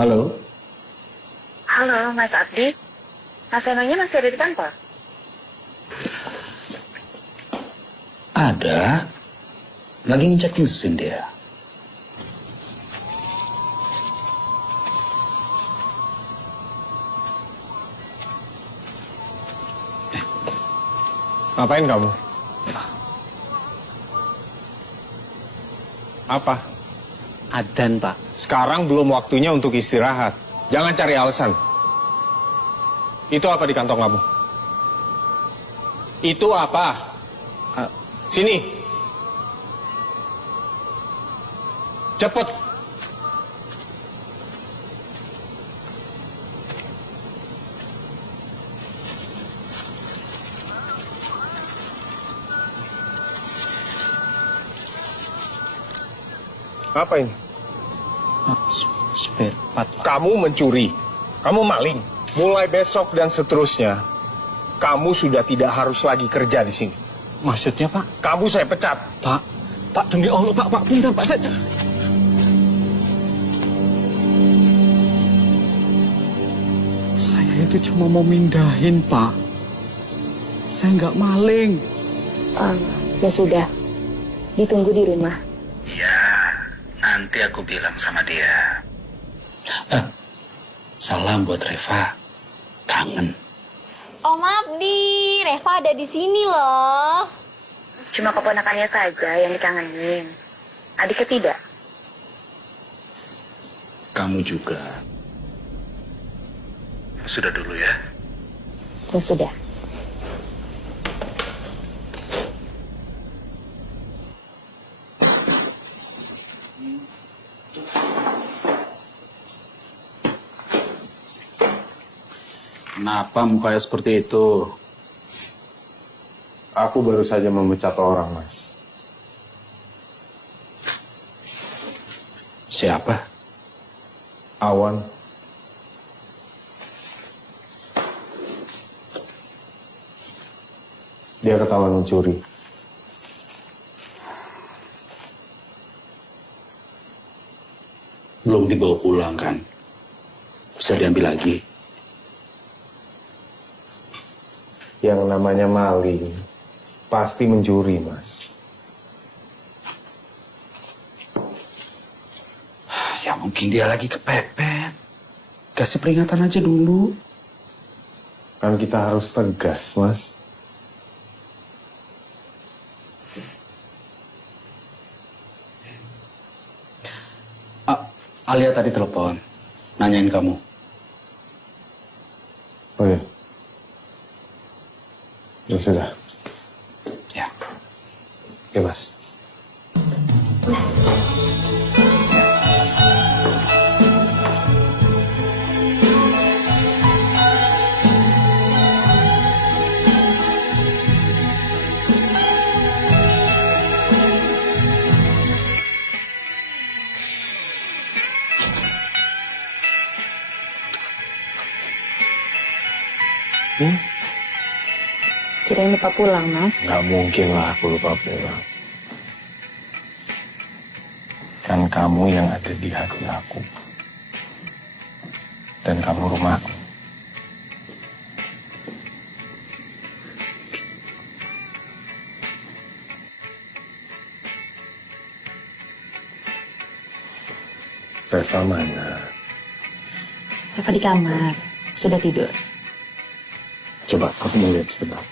Halo. Halo, Mas Abdi. Mas Enonya masih ada di kantor? Ada. Lagi ngecek mesin dia. Ngapain kamu? Apa? Adzan, Pak. Sekarang belum waktunya untuk istirahat. Jangan cari alasan. Itu apa di kantong kamu? Itu apa? Sini. Cepet. Apa ini? Spare part. Kamu mencuri. Kamu maling. Mulai besok dan seterusnya, kamu sudah tidak harus lagi kerja di sini. Maksudnya, Pak? Kamu saya pecat. Pak, demi Allah, Pak, punten, Pak, saya itu cuma mau mindahin, Pak. Saya nggak maling. Ya sudah, ditunggu di rumah. Ya, nanti aku bilang sama dia. Salam buat Reva. Kangen. Om Abdi, Reva ada di sini loh. Cuma keponakannya saja yang dikangenin. Adiknya tidak. Kamu juga. Sudah dulu ya. Ya sudah. Kenapa mukanya seperti itu? Aku baru saja memecat orang, Mas. Siapa? Awan. Dia ketahuan mencuri. Belum dibawa pulang kan? Bisa diambil lagi. Yang namanya maling pasti mencuri, Mas. Ya mungkin dia lagi kepepet. Kasih peringatan aja dulu. Kan kita harus tegas, Mas. Alia tadi telepon, nanyain kamu. Oh ya. Ya sudah. Ya. Oke, Mas. Kirain lupa pulang, Mas. Nggak mungkin lah aku lupa pulang. Kan kamu yang ada di hati aku. Dan kamu rumahku. Reva mana? Reva di kamar. Sudah tidur. Coba aku mau lihat sebentar.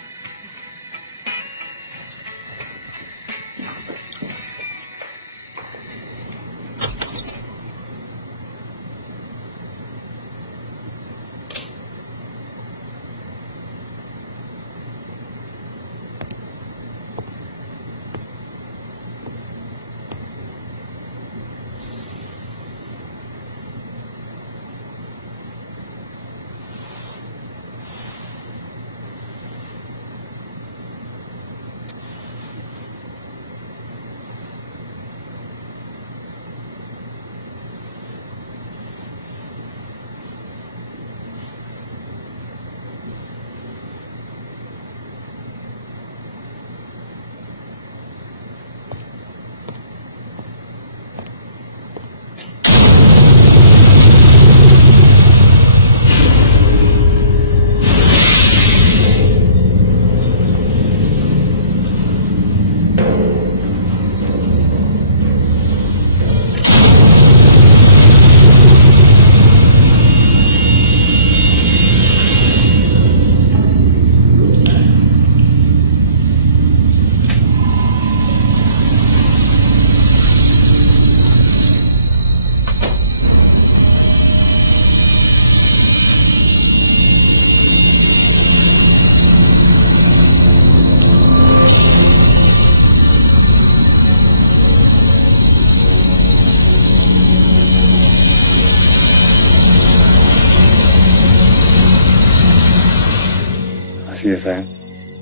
Makasih ya sayang,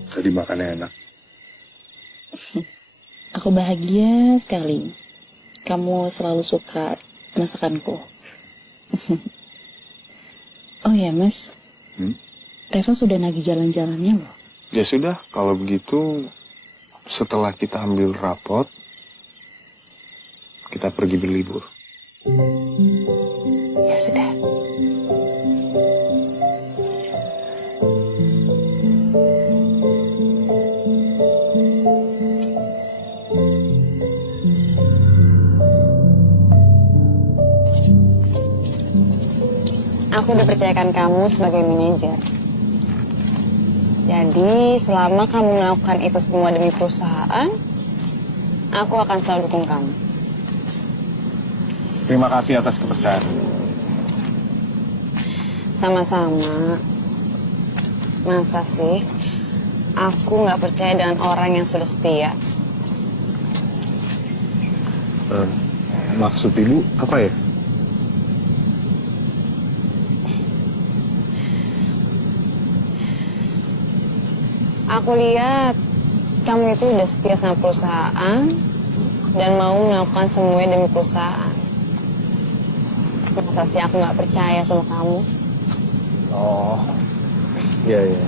tadi makannya enak. Aku bahagia sekali. Kamu selalu suka masakanku. Oh ya, Mas. Reva sudah nagih jalan-jalannya loh. Ya sudah, kalau begitu setelah kita ambil rapot, kita pergi berlibur. Ya sudah. Aku udah percayakan kamu sebagai manajer. Jadi selama kamu melakukan itu semua demi perusahaan, aku akan selalu dukung kamu. Terima kasih atas kepercayaan. Sama-sama. Masa sih aku nggak percaya dengan orang yang sudah setia? Maksud ibu apa ya? Aku lihat kamu itu udah setia sama perusahaan dan mau melakukan semuanya demi perusahaan. Masa sih aku nggak percaya sama kamu? Oh, iya iya.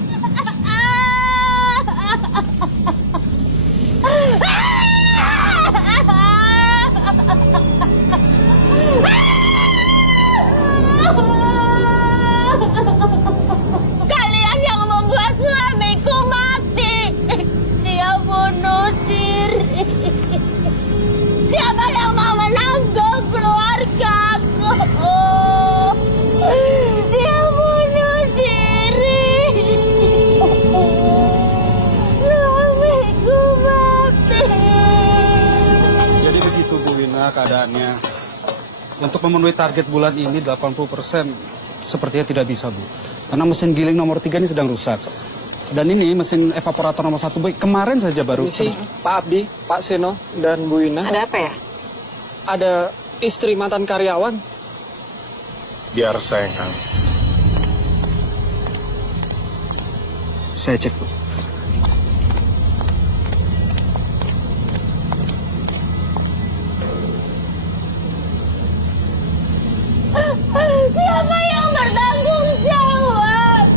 Untuk memenuhi target bulan ini 80% sepertinya tidak bisa, Bu. Karena mesin giling nomor 3 ini sedang rusak. Dan ini mesin evaporator nomor 1, Bu, kemarin saja baru... Misi, Pak Abdi, Pak Seno, dan Bu Ina. Ada apa ya? Ada istri mantan karyawan. Biar saya yang tahu. Saya cek, Bu. Siapa yang bertanggung jawab?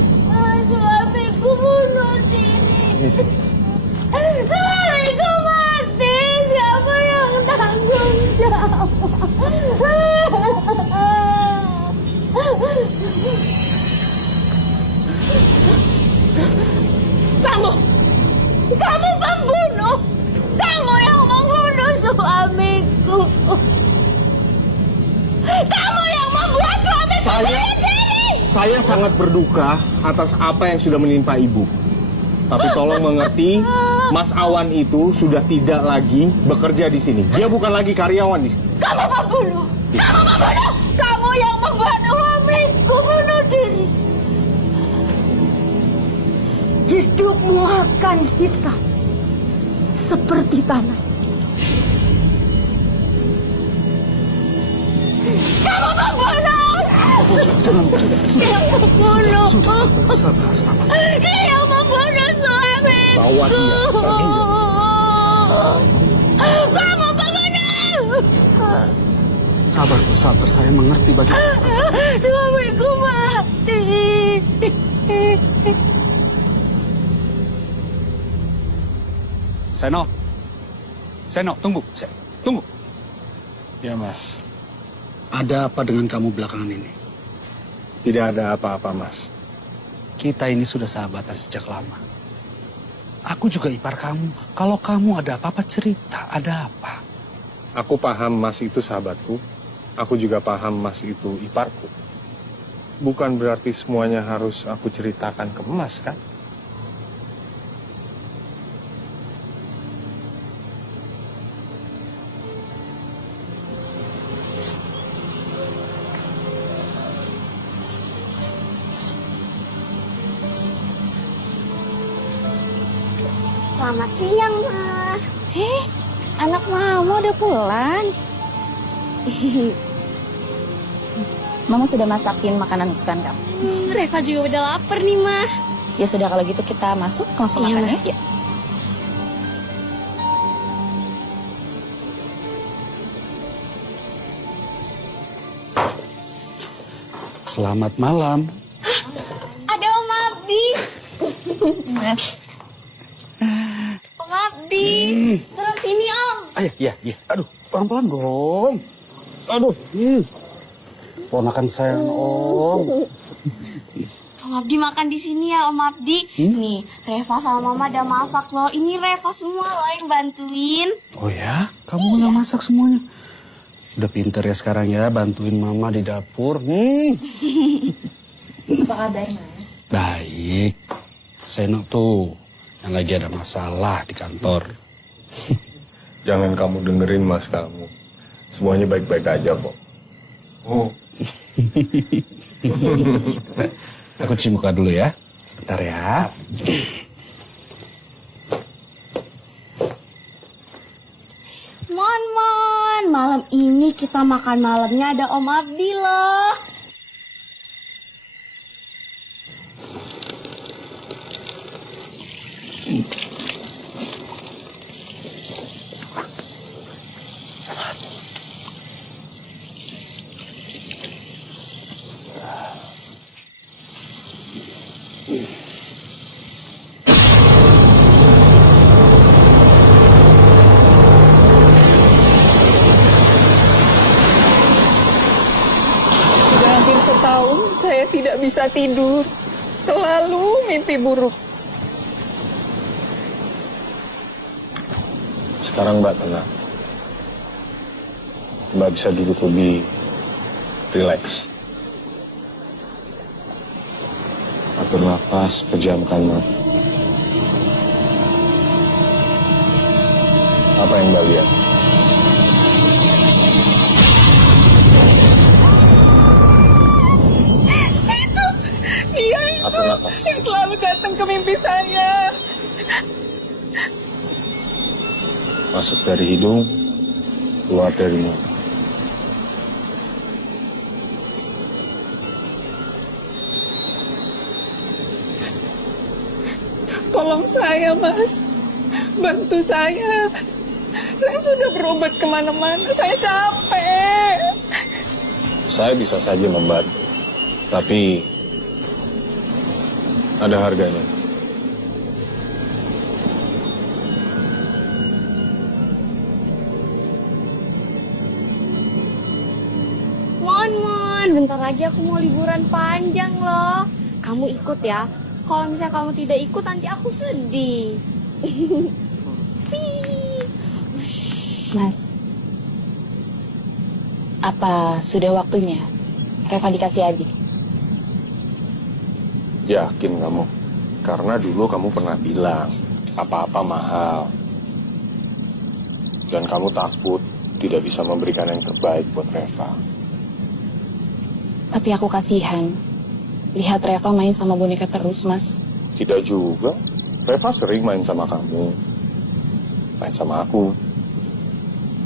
Suamiku bunuh diri. Suamiku mati. Siapa yang tanggung jawab? Kamu pembunuh. Kamu yang membunuh suamiku. Kamu yang membuat suamiku bunuh diri. Saya sangat berduka atas apa yang sudah menimpa ibu. Tapi tolong mengerti, Mas Awan itu sudah tidak lagi bekerja di sini. Dia bukan lagi karyawan di sini. Kamu pembunuh. Kamu pembunuh. Kamu yang membuat suamiku bunuh diri. Hidupmu akan hitam seperti tanah. Kamu pembunuh! Jangan, Dia membunuh! sabar. Dia membunuh suamiku! Bawa dia, pergi. Kamu pembunuh! Sabar, Bu, sabar. Saya mengerti bagaimana perasaan. Suamiku mati! Seno, tunggu. Tunggu. Ya, Mas. Ada apa dengan kamu belakangan ini? Tidak ada apa-apa, Mas. Kita ini sudah sahabatan sejak lama. Aku juga ipar kamu. Kalau kamu ada apa-apa cerita, ada apa? Aku paham Mas itu sahabatku. Aku juga paham Mas itu iparku. Bukan berarti semuanya harus aku ceritakan ke Mas, kan? Selamat siang, Ma. Anak Mama udah pulang. Mama sudah masakin makanan kesukaan kamu. Reva juga udah lapar nih, Ma. Ya sudah, kalau gitu kita langsung Iya, makan Ma. ya. Selamat malam. Ada Om Abdi. Om Abdi. Terus sini, Om. Iya. Aduh, pelan-pelan dong. Aduh. Ponakan saya, Om. Om Abdi makan di sini ya, Om Abdi. Nih, Reva sama Mama udah masak loh. Ini Reva semua loh yang bantuin. Oh ya? Kamu yang masak semuanya? Udah pinter ya sekarang ya, bantuin Mama di dapur. Apa kabar, Mas? Baik. Seno tuh yang lagi ada masalah di kantor. Jangan kamu dengerin Mas kamu. Semuanya baik-baik aja kok. Oh. Aku cuci muka dulu ya. Bentar ya. Mon, malam ini kita makan malamnya ada Om Abdi loh. Sudah hampir setahun saya tidak bisa tidur. Selalu mimpi buruk. Sekarang Mbak tenang. Mbak bisa duduk lebih rileks. Atur nafas, pejamkan mata. Apa yang Mbak lihat? Atur nafas. yang selalu datang ke mimpi saya. Masuk dari hidung, keluar dari mulut. Tolong saya, Mas. Bantu saya. Saya sudah berobat kemana-mana. Saya capek. Saya bisa saja membantu, tapi ada harganya. Mon, bentar lagi aku mau liburan panjang loh. Kamu ikut ya. Kalau misalnya kamu tidak ikut, nanti aku sedih. Mas, apa sudah waktunya Reva dikasih adik? Yakin kamu? Karena dulu kamu pernah bilang apa-apa mahal. Dan kamu takut tidak bisa memberikan yang terbaik buat Reva. Tapi aku kasihan lihat Reva main sama boneka terus, Mas. Tidak juga. Reva sering main sama kamu. Main sama aku.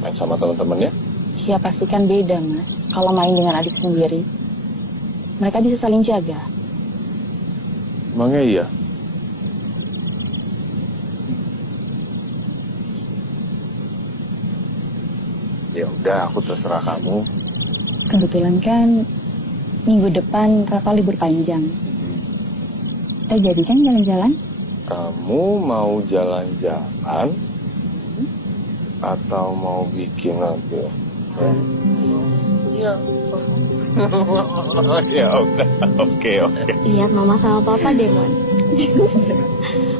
Main sama teman-temannya. Ya pastikan beda, Mas. Kalau main dengan adik sendiri, mereka bisa saling jaga. Emangnya iya? Ya udah, aku terserah kamu. Kebetulan kan minggu depan Reva libur panjang. Kita jadi kan jalan-jalan? Kamu mau jalan-jalan atau mau bikin apa? Ya udah, oke. Lihat mama sama papa deh, Mon.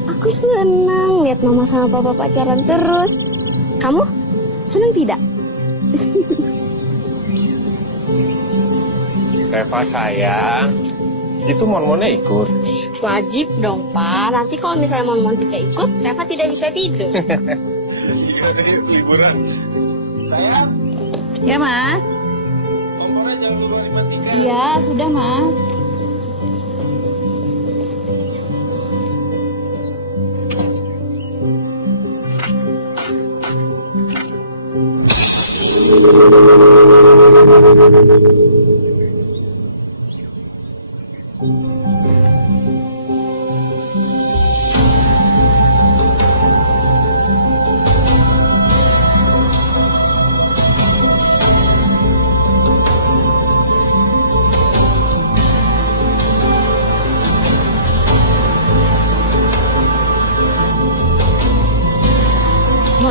Aku senang lihat mama sama papa pacaran terus. Kamu senang tidak? Reva sayang, itu Mon-Monnya ikut. Wajib dong, Pak. Nanti kalau misalnya Mon tidak ikut, Reva tidak bisa tidur. Liburan. Sayang, Ya, Mas. kompornya jangan lupa dimatikan. Iya, sudah, Mas.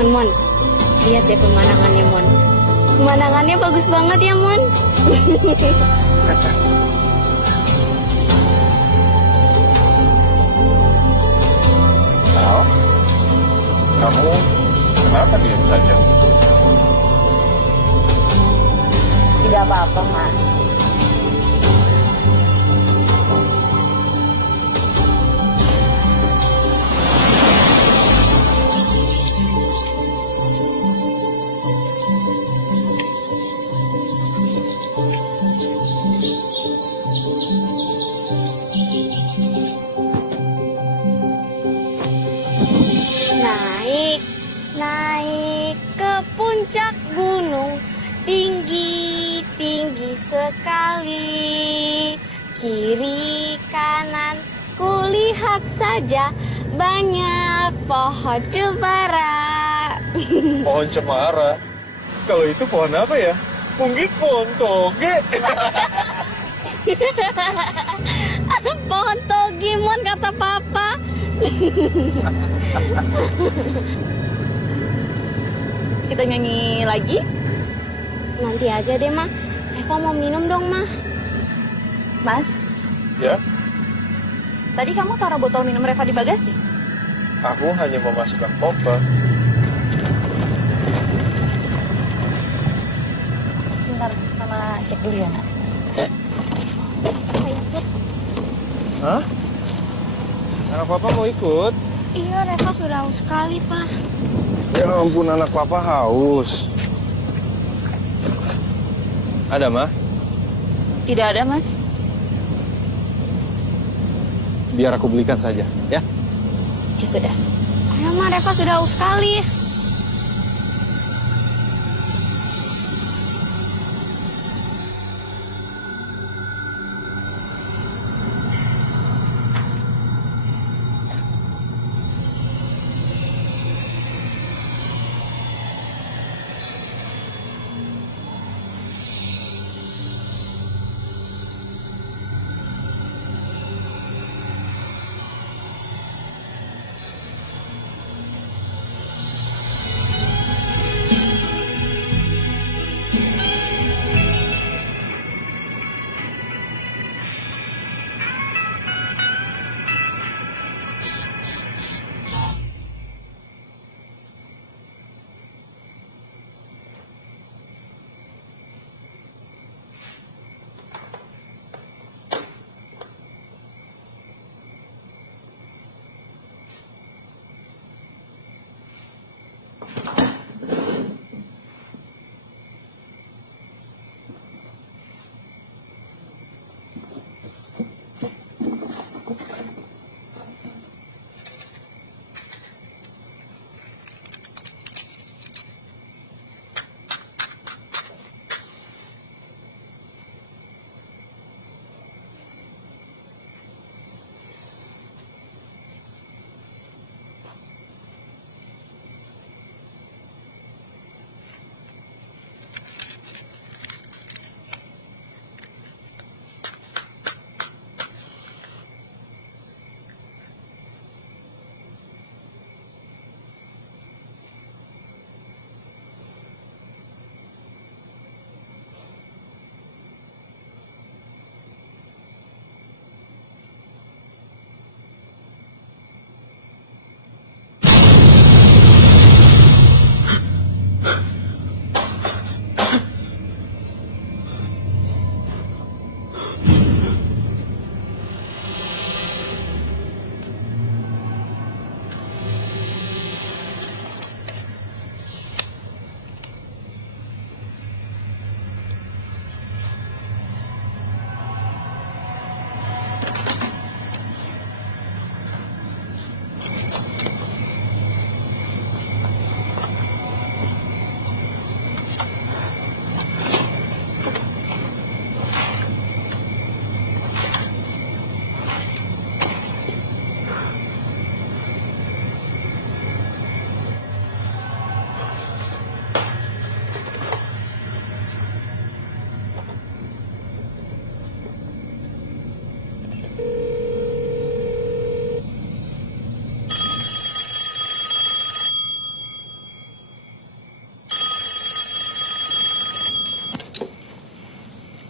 Mon, lihat deh pemandangannya, Mon. Pemandangannya bagus banget ya, Mon. Al, kamu kenapa diam saja? Tidak apa-apa, Mas. Naik ke puncak gunung, tinggi sekali. Kiri kanan kulihat saja banyak pohon cemara. Pohon cemara? Kalau itu pohon apa ya? Mungkin pohon toge. Pohon toge, Mon, kata papa. Kita nyanyi lagi? Nanti aja deh, Ma. Eva mau minum dong, Ma. Mas, Ya, tadi kamu taruh botol minum Reva di bagasi? aku hanya memasukkan koper. Sebentar, Mama cek dulu ya, Nak. Hah? Anak papa mau ikut? Iya, Reva sudah haus sekali, Pak. Ya ampun, anak papa haus. Ada, Ma? Tidak ada, Mas. biar aku belikan saja, ya? Ya sudah. Ayo Ma, Reva sudah haus sekali.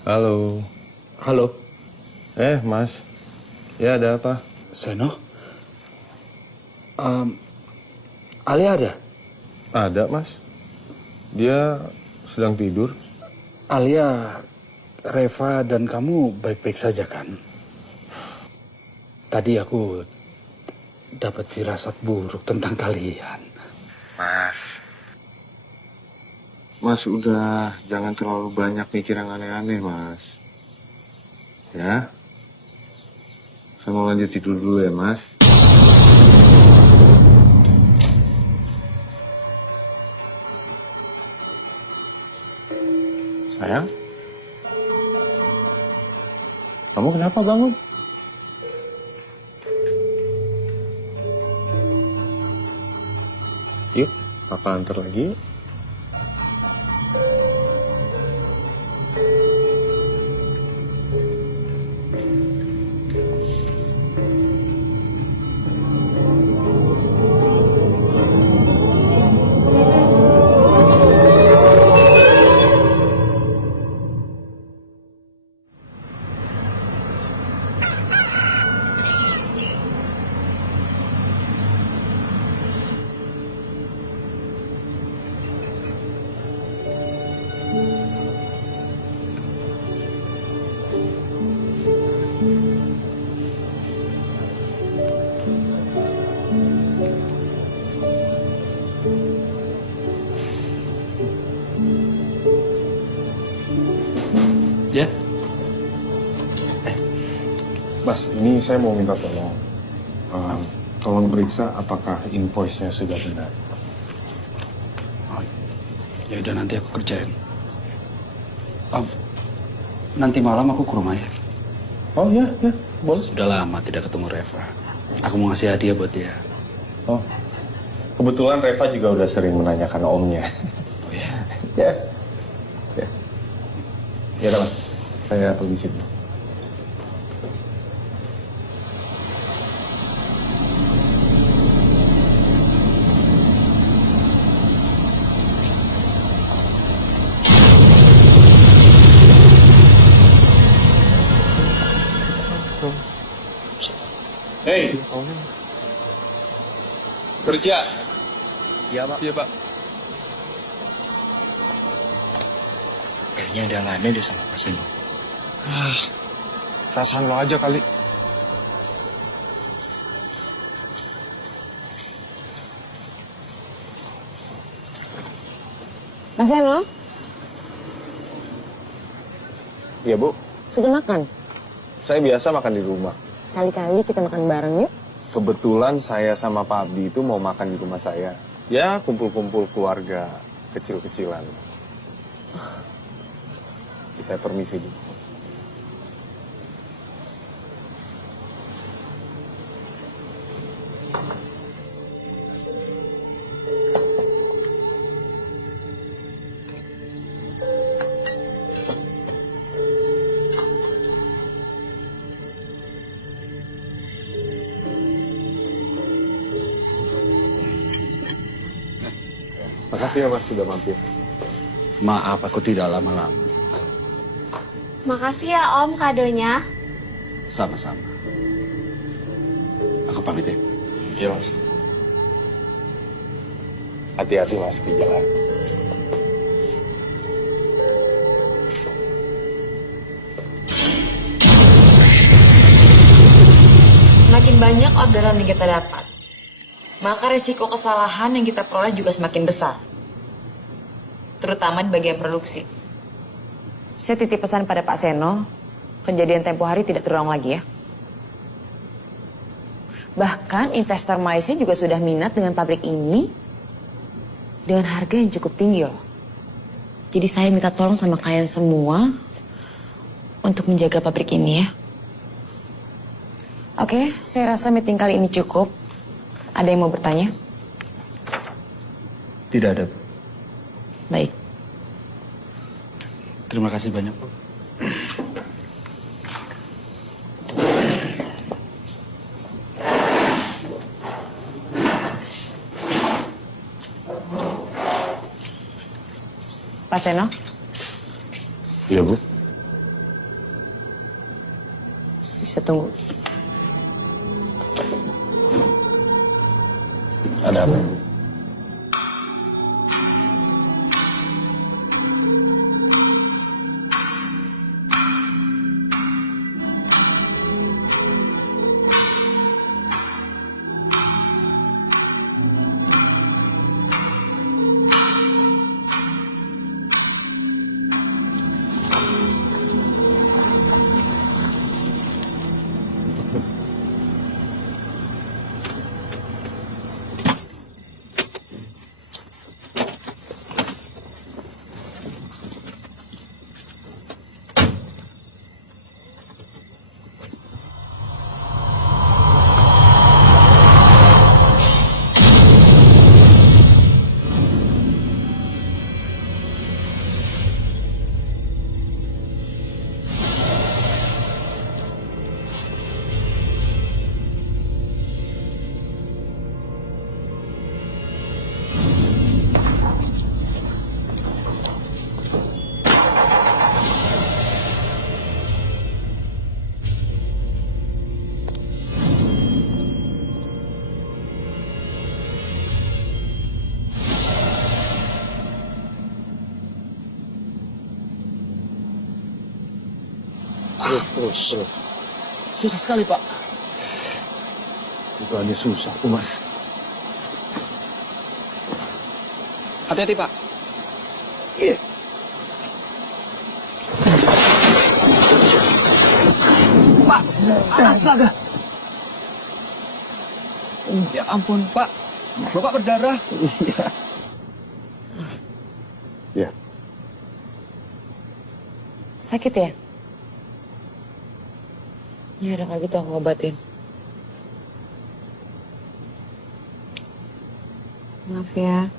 Halo. Halo, Mas. Ya, ada apa? Seno. Ali ada? Ada, Mas. Dia sedang tidur. Alia, Reva, dan kamu baik-baik saja kan? Tadi aku dapat firasat buruk tentang kalian. Mas, udah jangan terlalu banyak mikir yang aneh-aneh, Mas. Ya? Saya mau lanjut tidur dulu ya, Mas. Sayang? Kamu kenapa bangun? Yuk, Papa antar lagi. Mas, ini saya mau minta tolong. Tolong periksa apakah invoice-nya sudah benar. Oh, ya udah nanti aku kerjain. Nanti malam aku ke rumah ya. Oh ya, boleh. Sudah lama tidak ketemu Reva. Aku mau ngasih hadiah buat dia. Oh, kebetulan Reva juga udah sering menanyakan omnya. Oh ya. Ya. Ya udah, Mas. Saya permisi dulu. Hei, kerja. Iya, Pak. Iya, Pak. Kayaknya ada lainnya deh sama Pak Seno. Perasaan lo aja kali. Mas Eno, Iya, Bu. sudah makan? Saya biasa makan di rumah. Kali-kali kita makan bareng yuk. Kebetulan saya sama Pak Abdi itu mau makan di rumah saya. Ya, kumpul-kumpul keluarga kecil-kecilan. Saya permisi dulu. Makasih ya Mas sudah mampir. Maaf, aku tidak lama-lama. Makasih ya Om kadonya. Sama-sama. Aku pamit ya. Iya Mas. Hati-hati Mas di jalan. Semakin banyak orderan yang kita dapat, maka risiko kesalahan yang kita peroleh juga semakin besar. Terutama di bagian produksi. Saya titip pesan pada Pak Seno, kejadian tempo hari tidak terulang lagi ya. Bahkan investor Malaysia juga sudah minat dengan pabrik ini dengan harga yang cukup tinggi loh. Jadi saya minta tolong sama kalian semua untuk menjaga pabrik ini ya. Oke, saya rasa meeting kali ini cukup. Ada yang mau bertanya? Tidak ada, Bu. Baik. Terima kasih banyak, Bu. Pak Seno, Iya Bu. bisa tunggu. Ada apa? Terus. Susah sekali, Pak. Bukannya susah tuh Mas. Hati-hati, Pak. Iya. Pak, astaga. Ya ampun, Pak. Bapak berdarah. Ya. Sakit ya? Ya udah kalau gitu aku obatin. Maaf ya.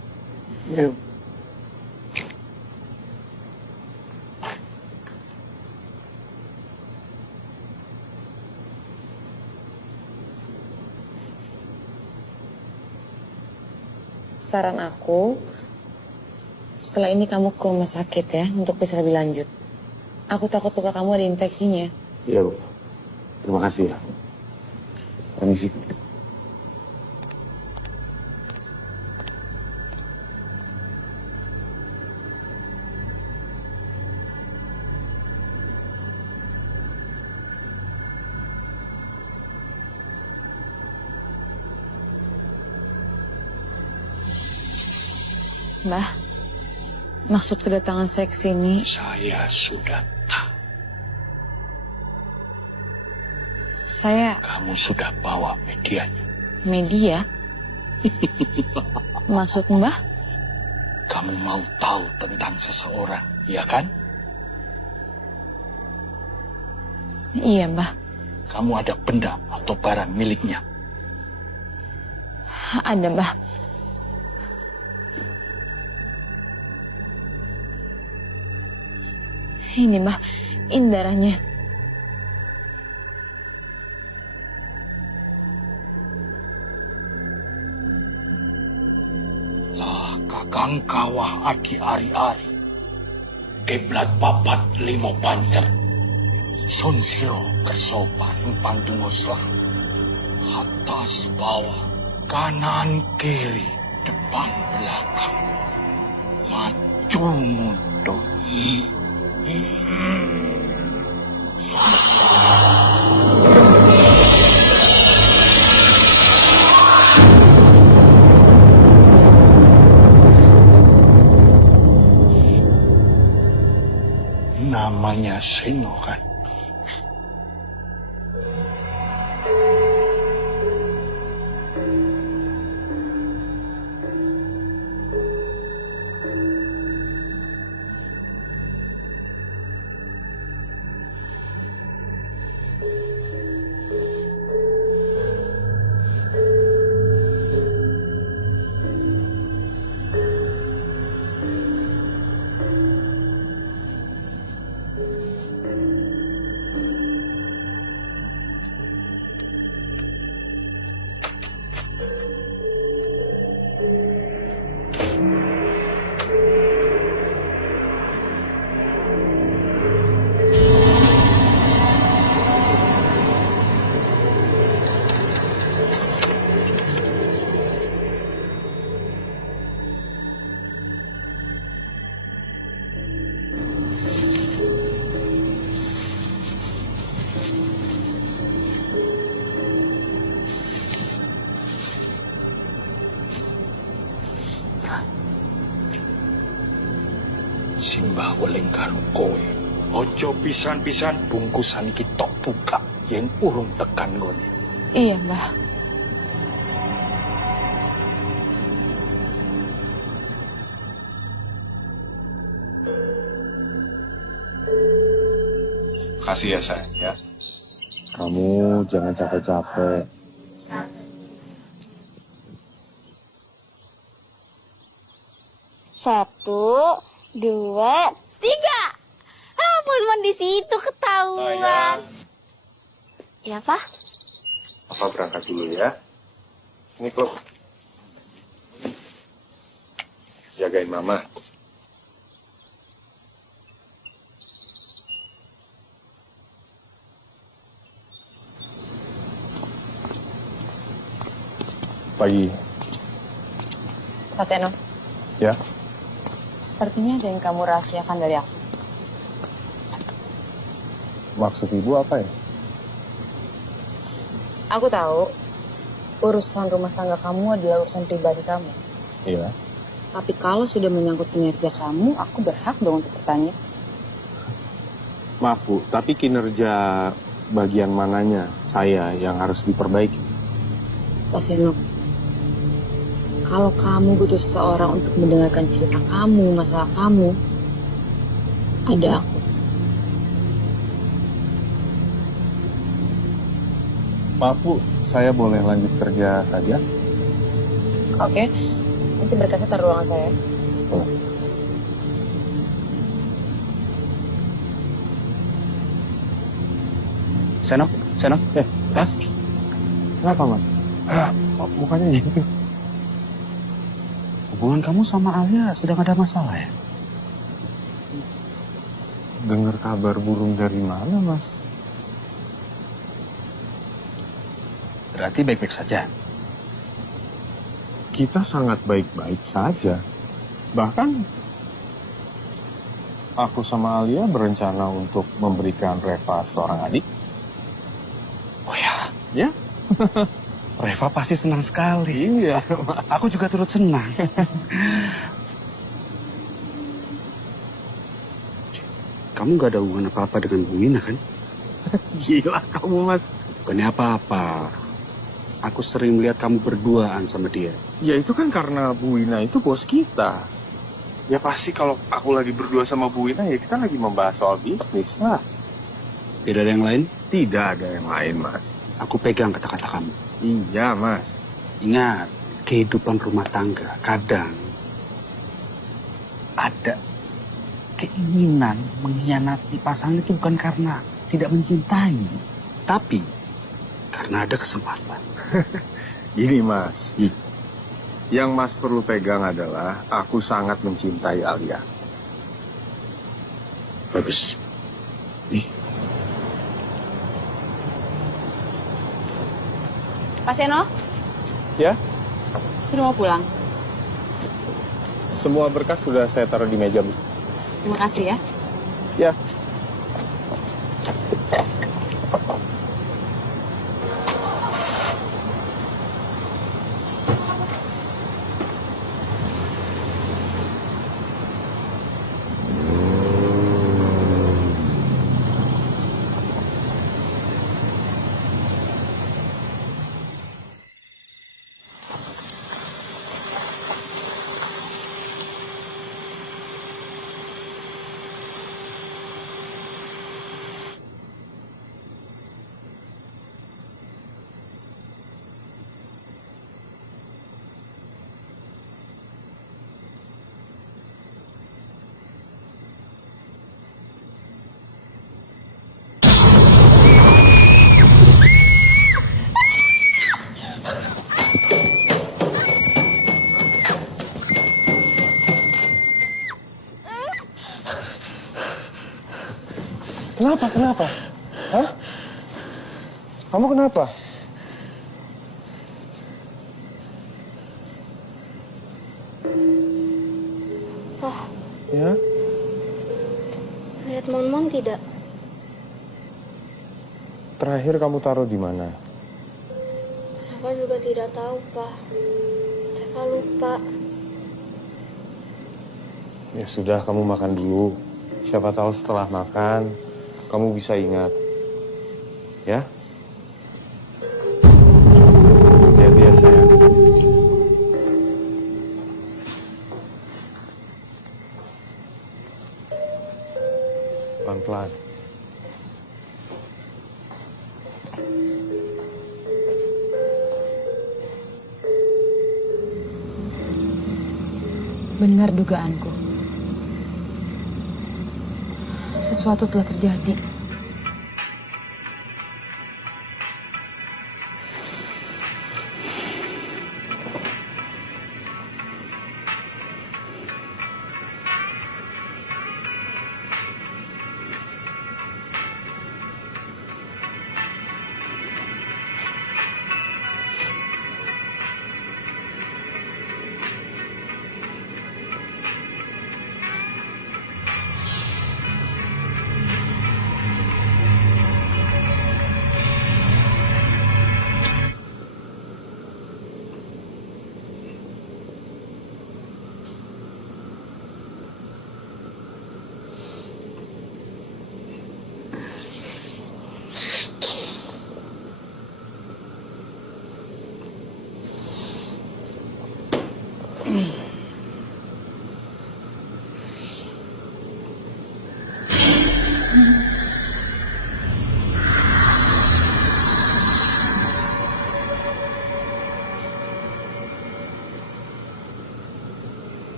Ya. Saran aku, setelah ini kamu ke rumah sakit ya, untuk bisa lebih lanjut. Aku takut luka kamu ada infeksinya. Iya, Bu. Terima kasih ya. Permisi. Mbah, maksud kedatangan saya ke sini, Saya sudah tahu. saya Kamu sudah bawa medianya. media. Maksud Mbah? Kamu mau tahu tentang seseorang, ya kan? Iya, Mbah. Kamu ada benda atau barang miliknya. Ada, Mbah. Ini, Mbah. Ini darahnya. Lah kakang kawah aki ari-ari. Kiblat papat limo pancer. Sun siro kerso paring pantungo selang. Atas bawah, kanan kiri, depan belakang. Maju mundur. Namanya Seno kan? Simbah weleng karo kowe. Ojo pisan-pisan bungkusan iki tok buka yen urung tekan gone. Iya, Mbah. Kasih ya, sayang ya. Kamu jangan capek-capek. Satu, dua, tiga. Mon di situ ketahuan. Ya, Pak? Papa berangkat dulu ya. Ini klub. Jagain mama. Pagi. Pak Seno, Ya. sepertinya ada yang kamu rahasiakan dari aku. Maksud ibu apa ya? Aku tahu urusan rumah tangga kamu adalah urusan pribadi kamu. Iya. Tapi kalau sudah menyangkut kinerja kamu, aku berhak dong untuk bertanya. Maaf Bu, tapi kinerja bagian mananya saya yang harus diperbaiki. Pak Seno, kalau kamu butuh seseorang untuk mendengarkan cerita kamu, masalah kamu, ada aku. Maaf Bu, saya boleh lanjut kerja saja? Oke, nanti berkasnya taruh ruangan saya. Seno, Seno. Mas? Kenapa Mas? Kok mukanya gitu? Hubungan kamu sama Alia sedang ada masalah ya? Dengar kabar burung dari mana Mas? Berarti baik-baik saja. Kita sangat baik-baik saja. Bahkan aku sama Alia berencana untuk memberikan Reva seorang adik. Oh ya, Ya? Reva pasti senang sekali. Iya. Aku juga turut senang. Kamu gak ada hubungan apa-apa dengan Bu Wina kan? Gila kamu Mas. Bukannya apa-apa. Aku sering melihat kamu berduaan sama dia. Ya itu kan karena Bu Wina itu bos kita. Ya pasti kalau aku lagi berdua sama Bu Wina ya kita lagi membahas soal bisnis lah. Tidak ada yang lain? Tidak ada yang lain Mas. Aku pegang kata-kata kamu. Iya Mas. Ingat, kehidupan rumah tangga kadang ada keinginan mengkhianati pasangan itu bukan karena tidak mencintai, tapi karena ada kesempatan. Gini Mas. Yang Mas perlu pegang adalah aku sangat mencintai Alia. Bagus. Pak Seno, Ya? sudah mau pulang? Semua berkas sudah saya taruh di meja Bu. Terima kasih ya. Ya. Kenapa? Hah? Kamu kenapa? Pak, Ya? lihat Mon tidak? Terakhir kamu taruh di mana? Reva juga tidak tahu, Pak. Reva lupa. Ya sudah, kamu makan dulu. Siapa tahu setelah makan, kamu bisa ingat. Ya? Hati-hati ya, sayang. Pelan-pelan. Benar dugaanku. Sesuatu telah terjadi.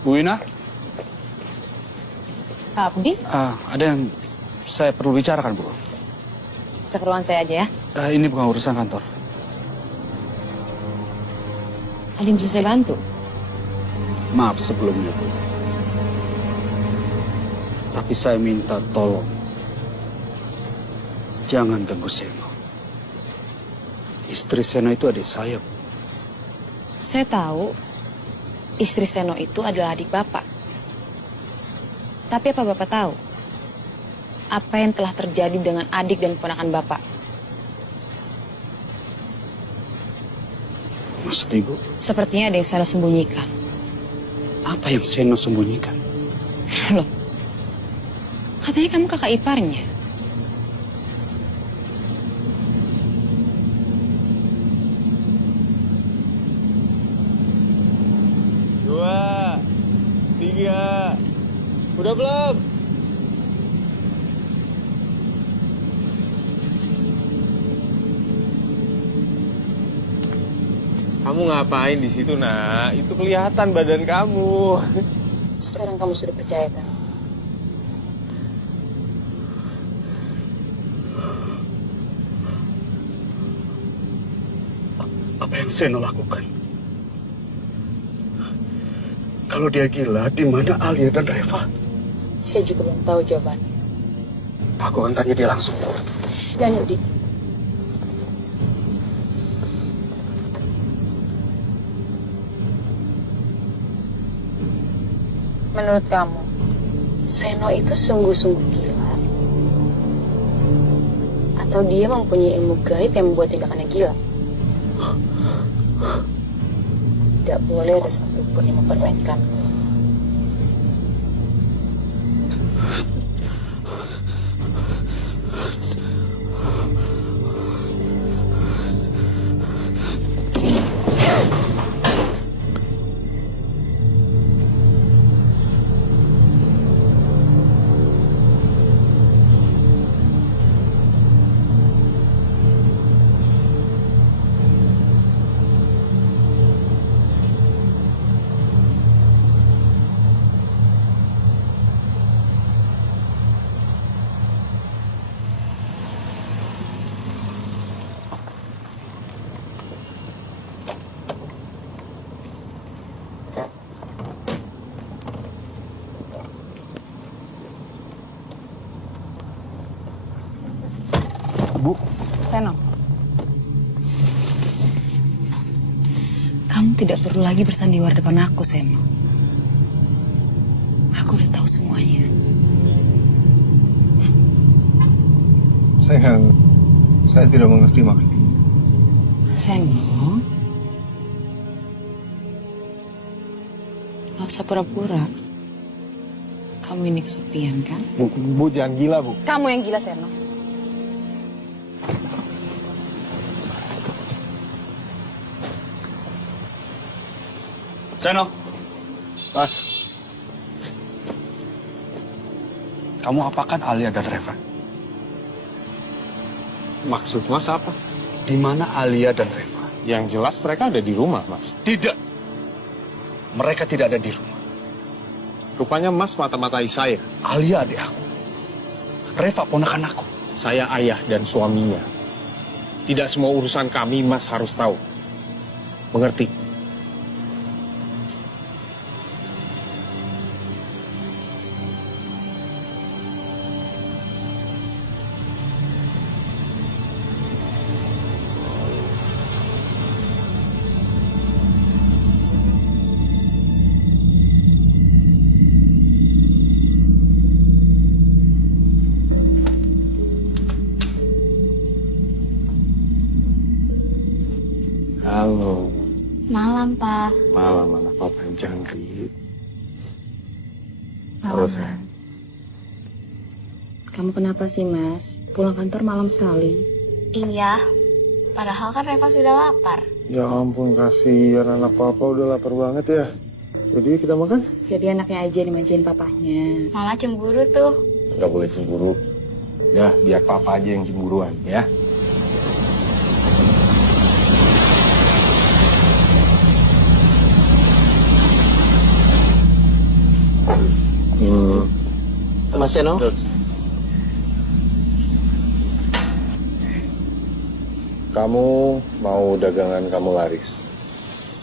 Bu Ina, Abdi, ada yang saya perlu bicarakan, Bu. bisa ke ruangan saya aja ya. Ini bukan urusan kantor. Ada yang bisa saya bantu? Maaf sebelumnya, Bu. Tapi saya minta tolong. Jangan ganggu Seno. Istri Seno itu adik saya, Bu. Saya tahu istri Seno itu adalah adik Bapak. Tapi apa Bapak tahu? Apa yang telah terjadi dengan adik dan keponakan Bapak? Maksud Ibu, Sepertinya ada yang Seno sembunyikan. apa yang Seno sembunyikan? Loh, katanya kamu kakak iparnya. Dua, tiga, udah belum? Kamu ngapain di situ, Nak? Itu kelihatan badan kamu. Sekarang kamu sudah percaya kan? Apa yang Seno lakukan? Kalau dia gila, di mana Alia dan Reva? Saya juga belum tahu jawabannya. Aku akan tanya dia langsung. Dan Yudi, menurut kamu, Seno itu sungguh-sungguh gila? Atau dia mempunyai ilmu gaib yang membuat tindakannya gila? Tidak boleh ada satupun yang mempermainkan. Bu, Seno, kamu tidak perlu lagi bersandiwara depan aku, Seno. Aku udah tahu semuanya. Sayang, saya tidak mengerti maksudnya. Seno, gak usah pura-pura. Kamu ini kesepian kan? Bu, jangan gila, Bu. Kamu yang gila, Seno. Seno. Mas, Kamu apakan Alia dan Reva? maksud Mas apa? Di mana Alia dan Reva? Yang jelas mereka ada di rumah, Mas. Tidak. Mereka tidak ada di rumah. Rupanya Mas mata-matai saya. Alia adik aku. Reva ponakan aku. Saya ayah dan suaminya. Tidak semua urusan kami Mas harus tahu. Mengerti? Halo. Malam, Pak. Malam anak papa yang cantik. Halo, sayang. Kamu kenapa sih, Mas? Pulang kantor malam sekali. Iya. Padahal kan Reva sudah lapar. Ya ampun, kasihan anak papa udah lapar banget ya. Jadi kita makan? Jadi anaknya aja dimanjain papahnya. Mama cemburu tuh. Nggak boleh cemburu. Ya, biar papa aja yang cemburuan, ya. Mas Seno, Kamu mau dagangan kamu laris.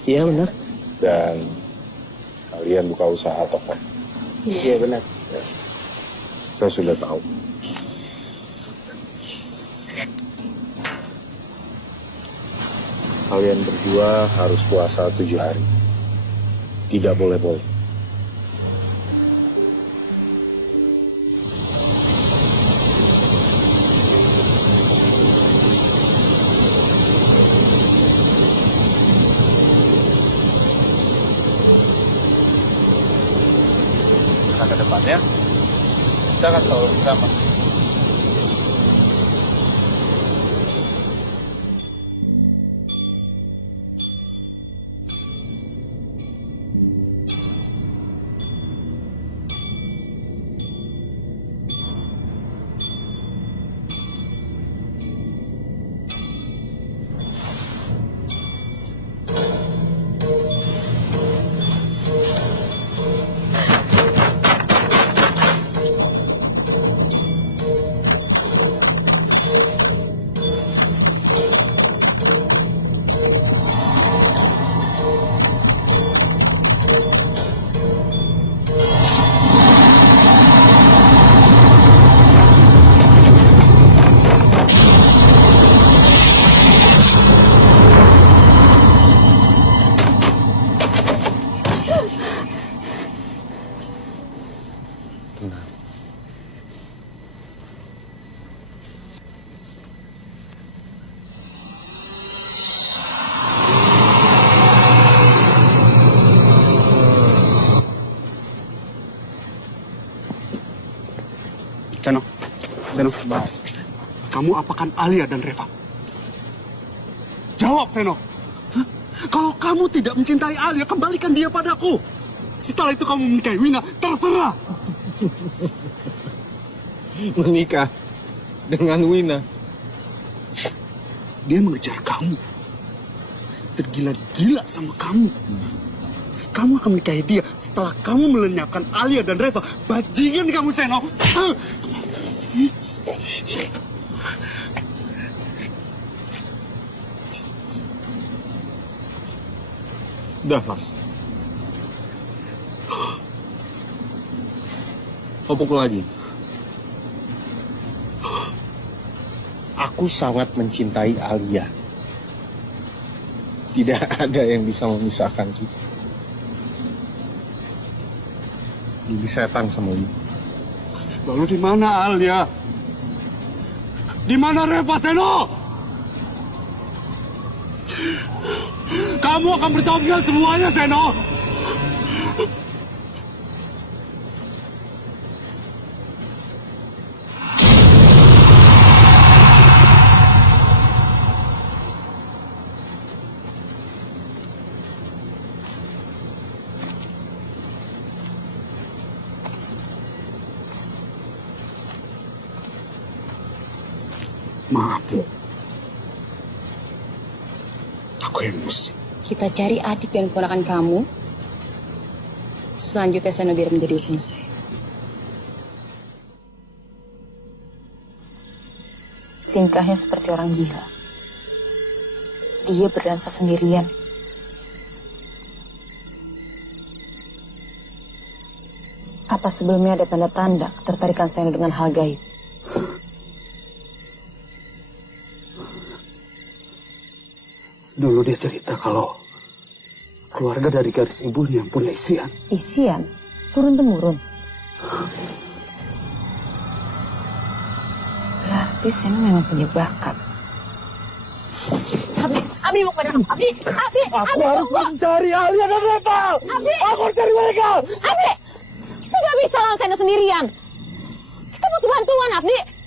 iya benar. Dan kalian buka usaha toko. Iya benar. Ya. Saya sudah tahu. Kalian berdua harus puasa 7 hari. Tidak boleh-boleh. Ke depannya, kita akan selalu bersama. Seno. Kamu apakan Alia dan Reva? Jawab, Seno. Hah? Kalau kamu tidak mencintai Alia, kembalikan dia padaku. Setelah itu kamu menikahi Wina, terserah. Menikah dengan Wina. Dia mengejar kamu. Tergila-gila sama kamu. Kamu akan menikahi dia setelah kamu melenyapkan Alia dan Reva. Bajingan kamu, Seno. Udah, Mas. Kau pukul lagi. Aku sangat mencintai Alia. Tidak ada yang bisa memisahkan kita. Jadi setan sama ibu. Lalu di mana Alia? Di mana Reva, Seno? Kamu akan bertanggung jawab semuanya, Seno. Maaf, Bu. Aku emosi. Kita cari adik dan ponakan kamu. Selanjutnya Seno biar menjadi urusan saya. Tingkahnya seperti orang gila. Dia berdansa sendirian. Apa sebelumnya ada tanda-tanda ketertarikan Seno dengan hal gaib? Dulu dia cerita kalau keluarga dari garis ibunya punya isian. Isian? Turun-temurun? Berarti Seno memang punya bakat. Abi mau pada Abi! Aku harus mencari Alia dan Reva. Aku harus cari mereka. Abi! Kita nggak bisa lawan Seno sendirian. Kita butuh bantuan, Abdi.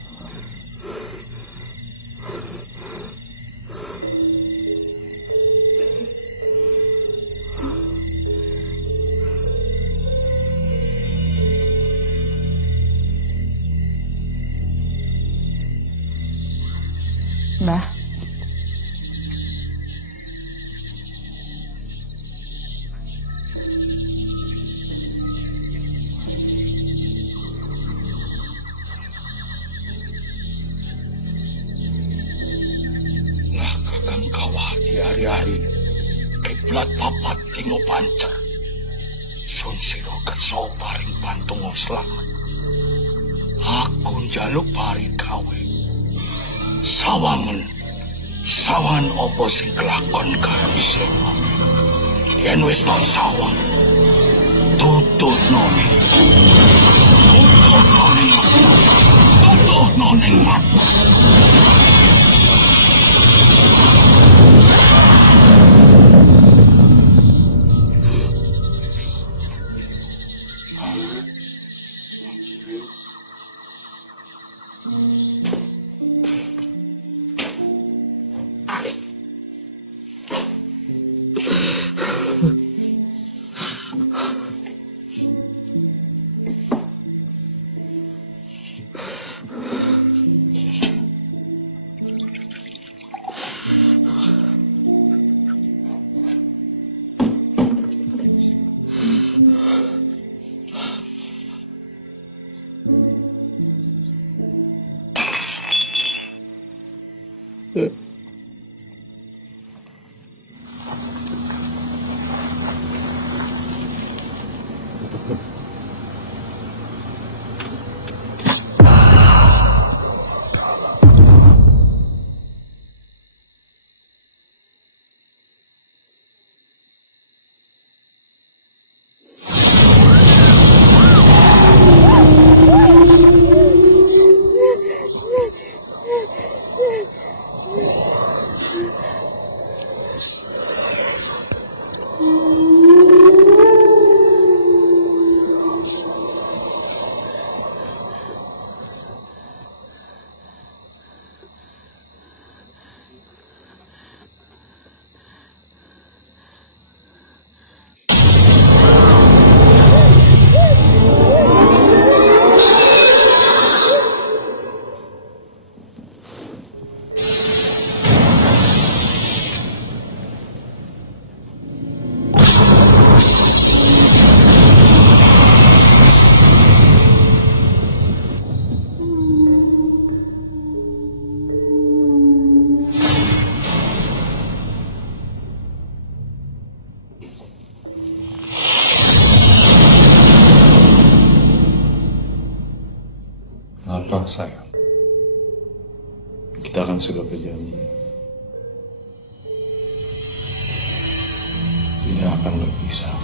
Mbah. Lah kakang kawah di hari-hari kiblat papat lingo pancer. Sun siro kerso paring pantungo selamat. Aku njaluk pari kawe. Sawan opo sing kelakon karo Seno. Yen wis tau sawang, tutut noni. Tutut noni mat. Apa sayang? Kita kan sudah berjanji. Tidak akan berpisah.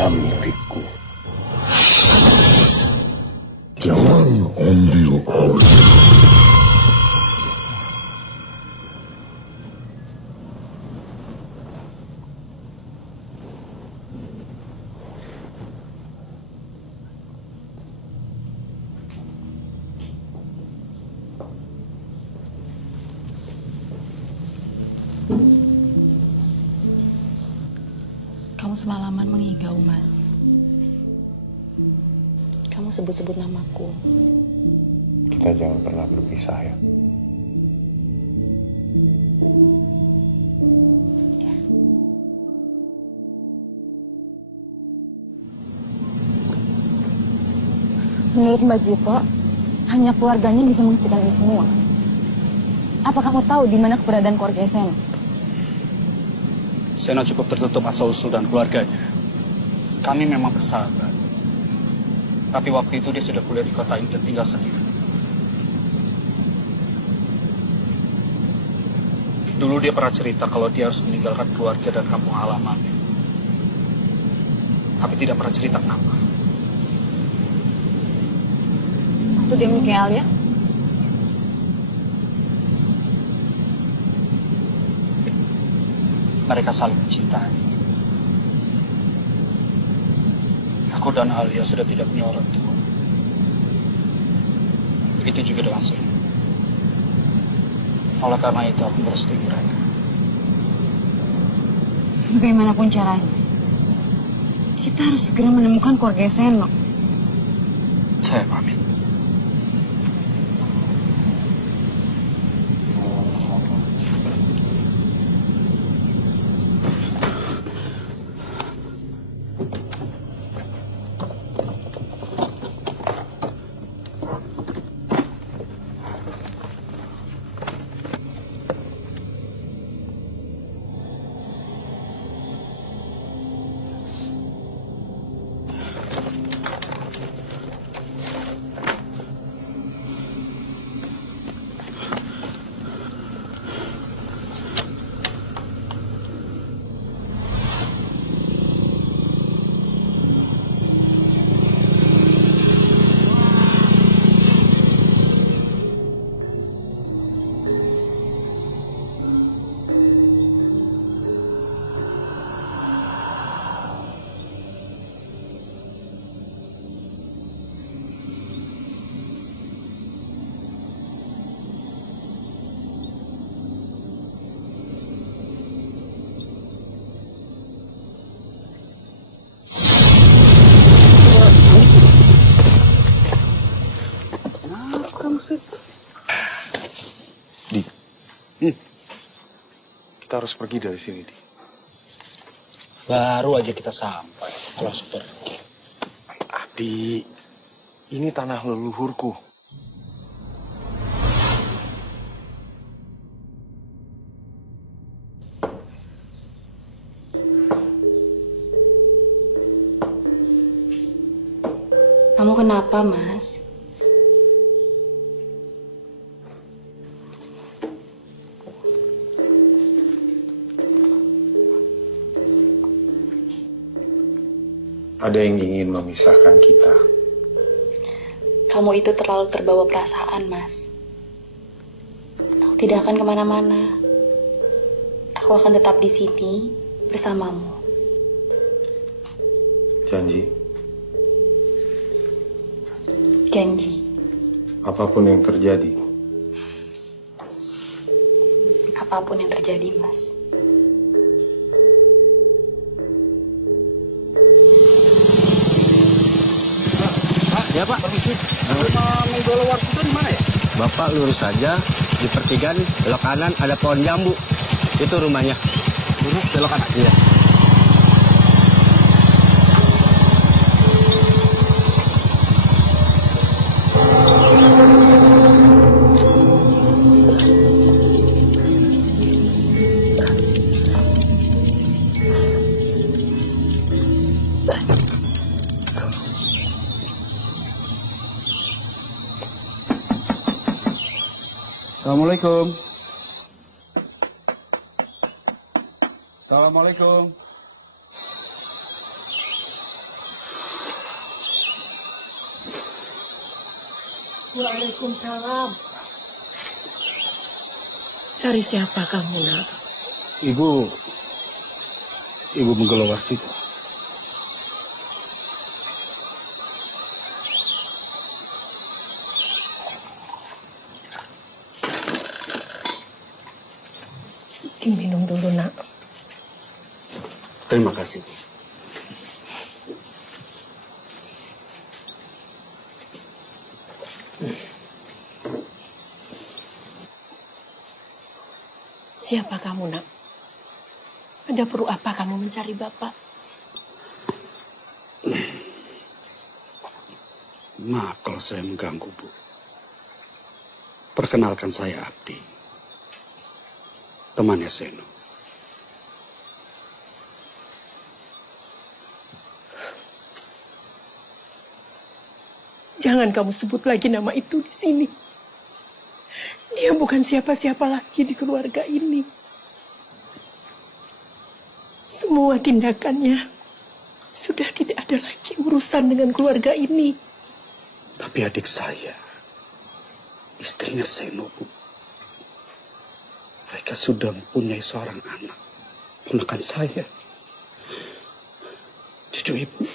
pada mimpiku. Jangan ambil alih. Kamu semalaman mengigau, Mas. Kamu sebut-sebut namaku. Kita jangan pernah berpisah ya. Menurut Mbak Jito, hanya keluarganya bisa menghentikan ini semua. Apa kamu tahu di mana keberadaan keluarga Seno? Seno cukup tertutup asal-usul dan keluarganya. Kami memang bersahabat. Tapi waktu itu dia sudah kuliah di kota ini dan tinggal sendiri. Dulu dia pernah cerita kalau dia harus meninggalkan keluarga dan kampung halamannya. Tapi tidak pernah cerita kenapa. Waktu dia menikah Alia? Mereka saling mencintai. Aku dan Alia sudah tidak punya orang tua. Begitu juga dengan Seno. Oleh karena itu aku merestui mereka. Bagaimanapun caranya, kita harus segera menemukan keluarga Seno. Saya pamit. Kita harus pergi dari sini, Di. Baru aja kita sampai, langsung pergi. Di, ini tanah leluhurku. Kamu kenapa, Mas? Ada yang ingin memisahkan kita. Kamu itu terlalu terbawa perasaan, Mas. Aku tidak akan kemana-mana. Aku akan tetap di sini bersamamu. Janji, Janji. apapun yang terjadi, Apapun yang terjadi, Mas. Ya Pak, permisi. Rumah Menggolo Warsito di mana ya? Bapak lurus saja, di pertigaan belok kanan ada pohon jambu. Itu rumahnya. Lurus belok kanan? Iya. Assalamualaikum. Assalamualaikum. Waalaikumsalam. Cari siapa kamu, nak? Ibu Menggolo Warsito. Minum dulu, nak. Terima kasih, Bu. Siapa kamu, nak? Ada perlu apa kamu mencari Bapak? Maaf kalau saya mengganggu, Bu. Perkenalkan saya Abdi. Temannya Seno. Jangan kamu sebut lagi nama itu di sini. Dia bukan siapa-siapa lagi di keluarga ini. Semua tindakannya sudah tidak ada lagi urusan dengan keluarga ini. Tapi adik saya, istrinya Seno, Bu. Mereka sudah mempunyai seorang anak, ponakan saya, cucu ibu.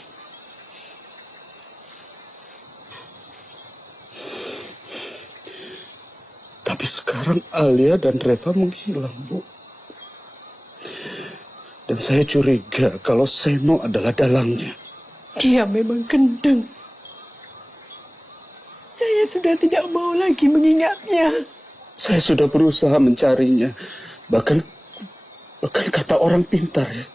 Tapi sekarang Alia dan Reva menghilang, Bu. Dan saya curiga kalau Seno adalah dalangnya. Dia memang kendeng. Saya sudah tidak mau lagi mengingatnya. Saya sudah berusaha mencarinya. Bahkan kata orang pintar ya.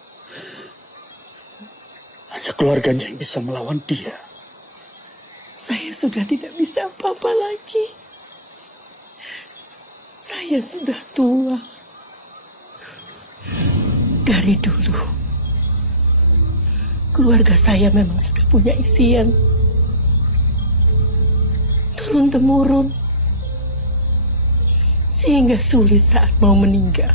Hanya keluarganya yang bisa melawan dia. Saya sudah tidak bisa apa-apa lagi. Saya sudah tua. Dari dulu, keluarga saya memang sudah punya isian. Turun-temurun. Sehingga sulit saat mau meninggal.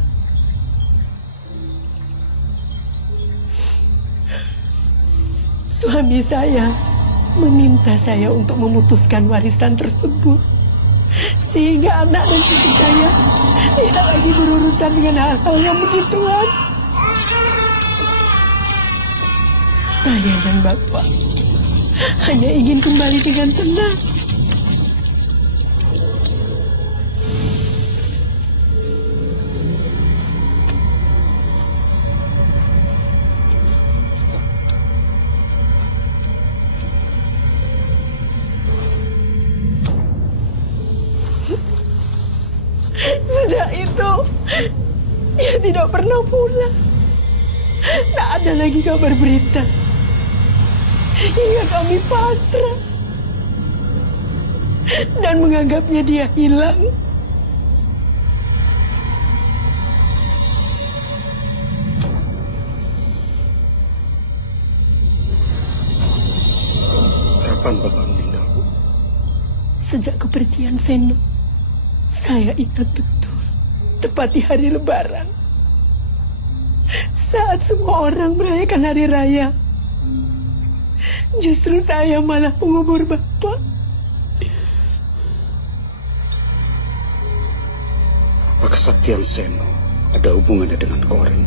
Suami saya meminta saya untuk memutuskan warisan tersebut. Sehingga anak dan cucu saya tidak lagi berurusan dengan hal-hal yang begituan. Saya dan Bapak hanya ingin kembali dengan tenang. Sejak itu, dia tidak pernah pulang. Tak ada lagi kabar berita. Hingga kami pasrah. Dan menganggapnya dia hilang. Kapan Bapak meninggal, Bu? Sejak kepergian Seno, saya ingat betul. Tepat di hari Lebaran. Saat semua orang merayakan hari raya. Justru saya malah mengubur Bapak. Apa kesaktian Seno ada hubungannya dengan Koreng?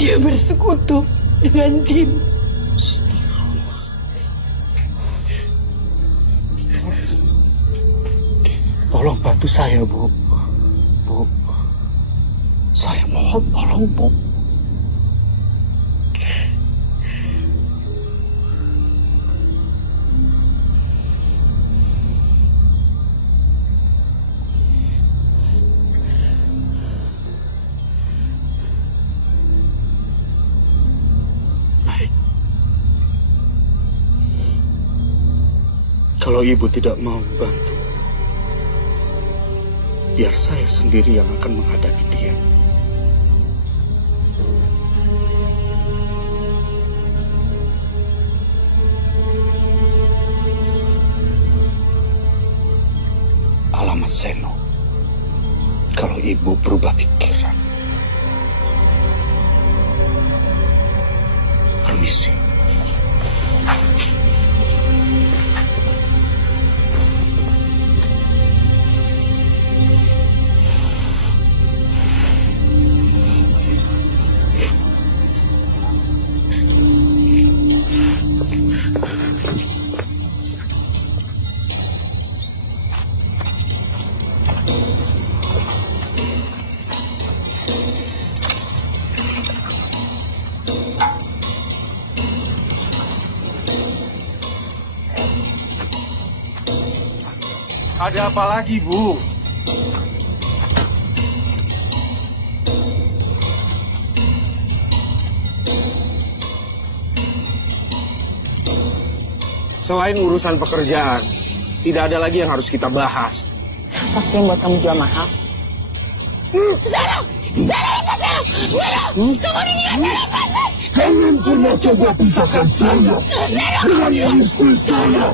Dia bersekutu dengan jin. Tolong bantu saya, Bu. Bu, saya mohon tolong, Bu. Baik. Kalau Ibu tidak mau membantu, biar saya sendiri yang akan menghadapi dia. Alamat Seno. Kalau Ibu berubah pikiran. Permisi. Ada apa lagi, Bu? Selain urusan pekerjaan, tidak ada lagi yang harus kita bahas. Apa sih yang buat kamu jual mahal? Jangan pernah coba pisahkan saya dengan istri saya.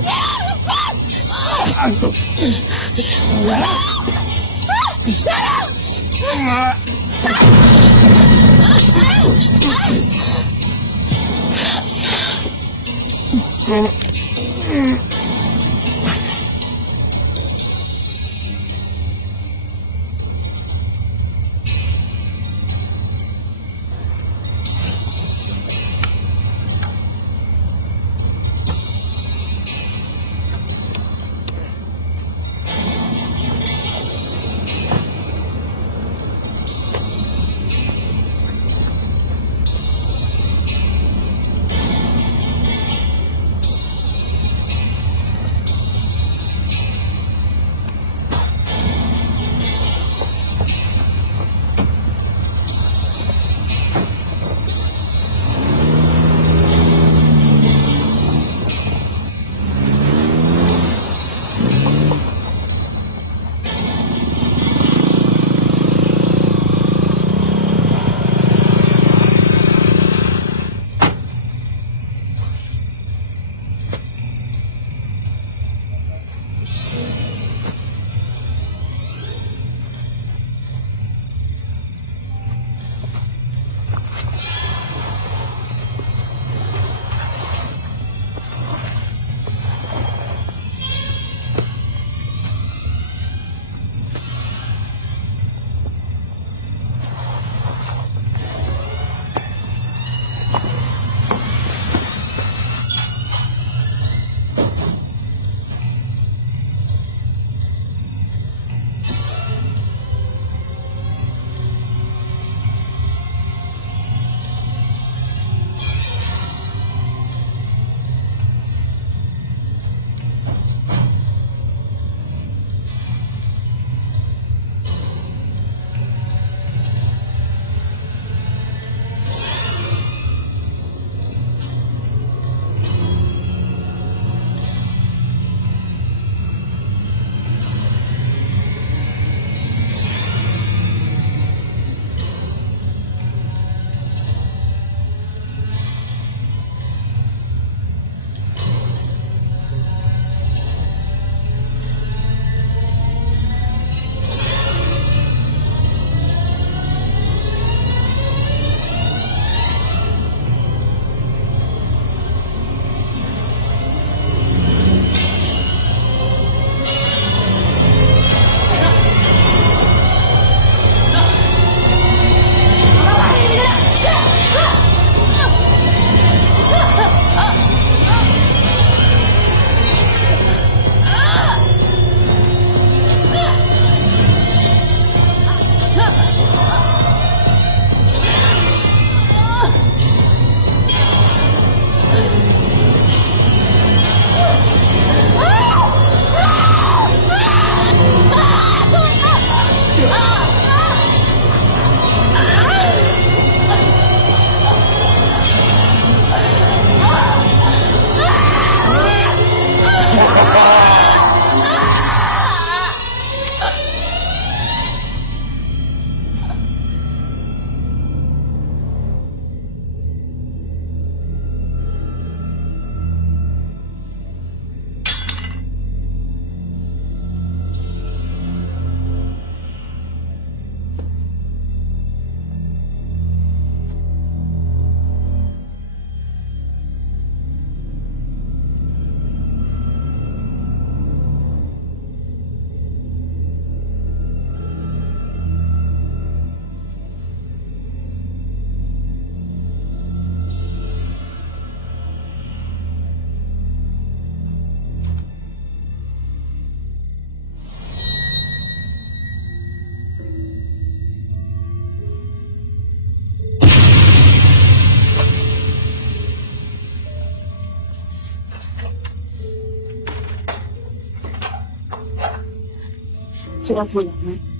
Sudah pulang, Mas.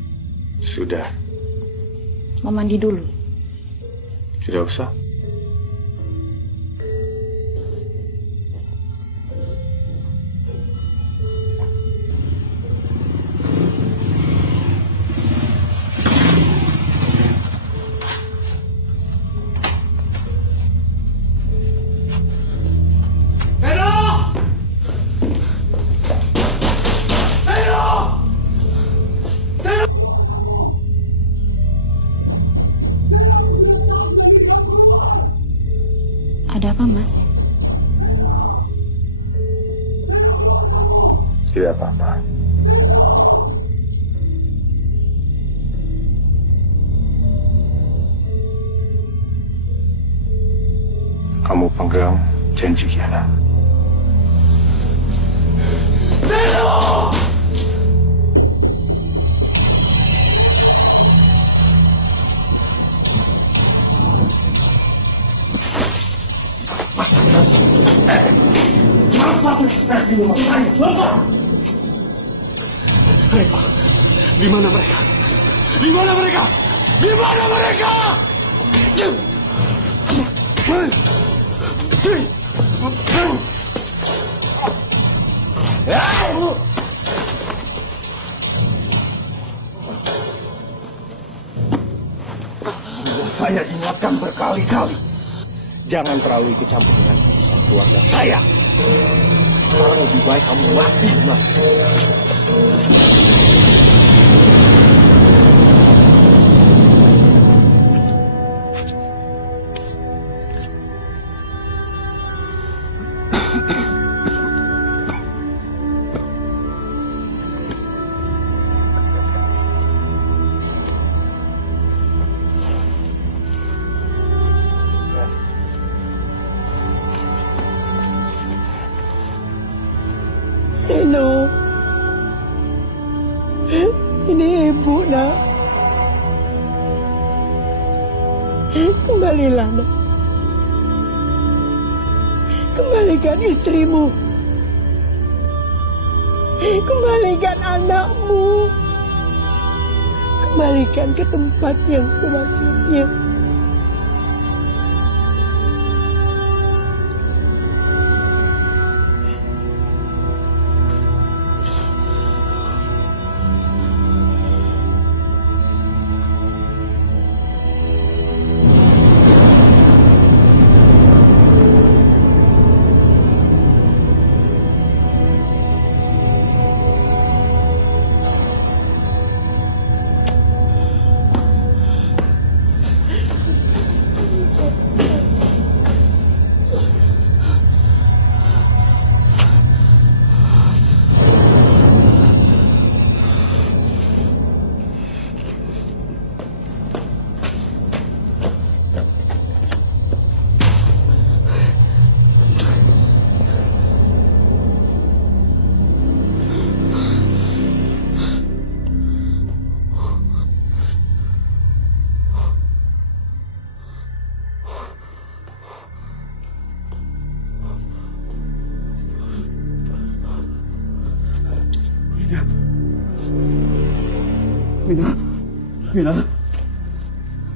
Sudah. Mau mandi dulu. Tidak usah. Ada apa, Mas? Tidak apa-apa. Kamu pegang janji Kiana. Di mana mereka? Di mana mereka? Di mana mereka? Saya ingatkan berkali-kali. Jangan terlalu ikut campur dengan urusan keluarga saya. Sekarang lebih baik kamu mati, Mas. Seno, ini ibu, nak. Kembalilah, nak. Kembalikan istrimu. Kembalikan anakmu. Kembalikan ke tempat yang semestinya.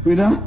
Wina.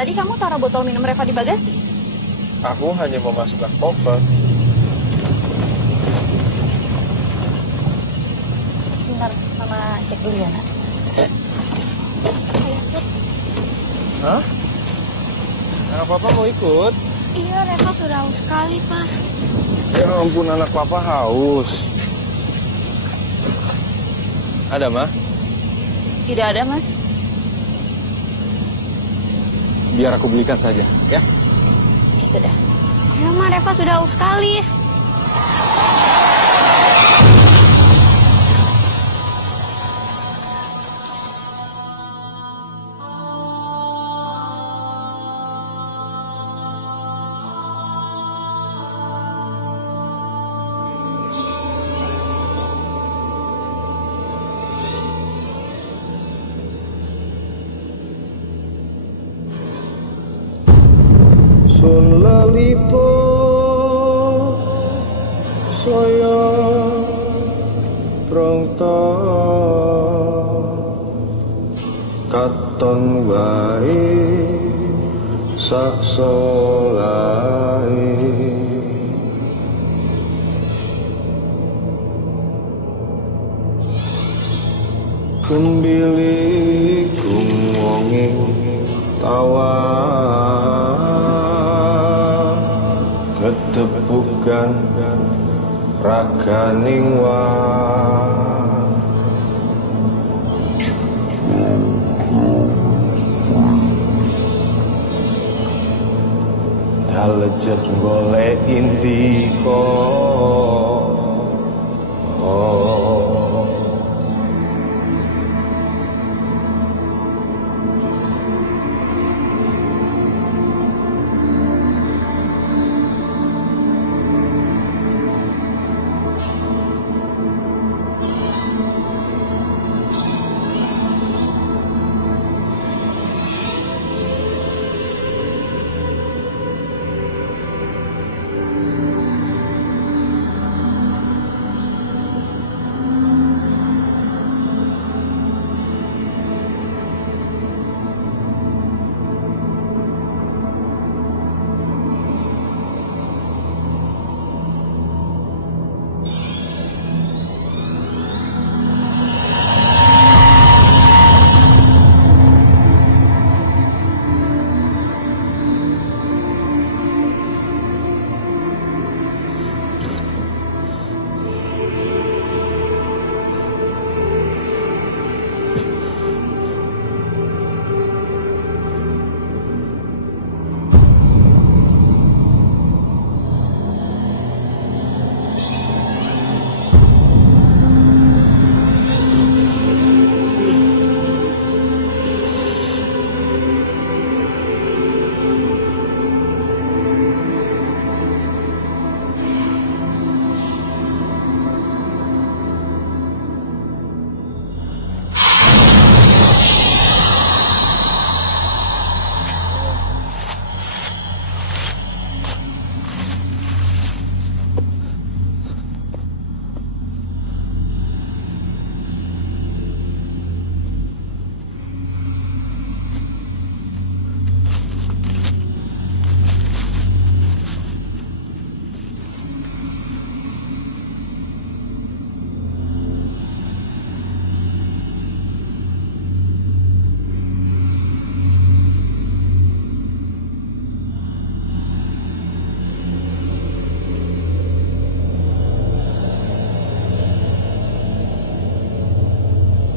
Tadi kamu taruh botol minum Reva di bagasi. Aku hanya memasukkan koper. Sebentar, Mama cek dulu ya, Nak. Ayo, ikut. Hah? Anak papa mau ikut? Iya, Reva sudah haus sekali, Pak. Ya ampun, anak papa haus. Ada, Ma? Tidak ada, Mas. Biar aku belikan saja, ya? Ya sudah. Ayo, Ma, Reva sudah haus sekali. Sun lalipo saya prongto katon wae sak solae kembili wonge tawa ketepukan raganing wa dalejet golek indika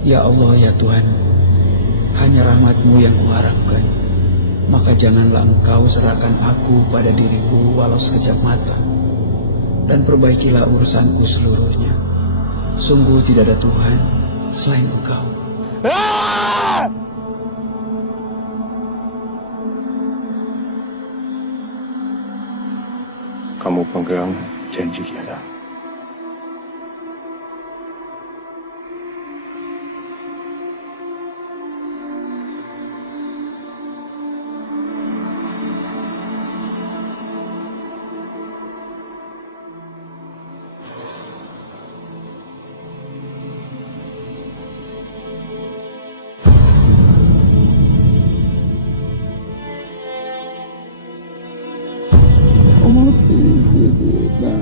Ya Allah ya Tuhanku, hanya rahmat-Mu yang kuharapkan. Maka janganlah Engkau serahkan aku pada diriku walau sekejap mata. Dan perbaikilah urusanku seluruhnya. Sungguh tidak ada Tuhan selain Engkau. Kamu pegang janji kita. isi kita.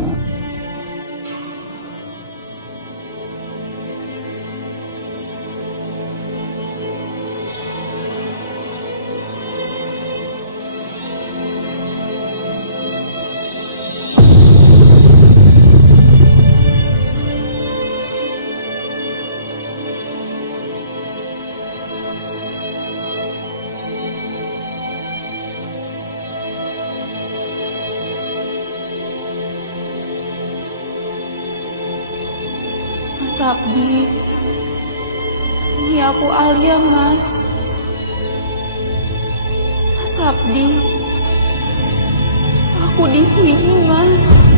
Mas Abdi, ini aku Alia, Mas. Mas Abdi, aku di sini, Mas.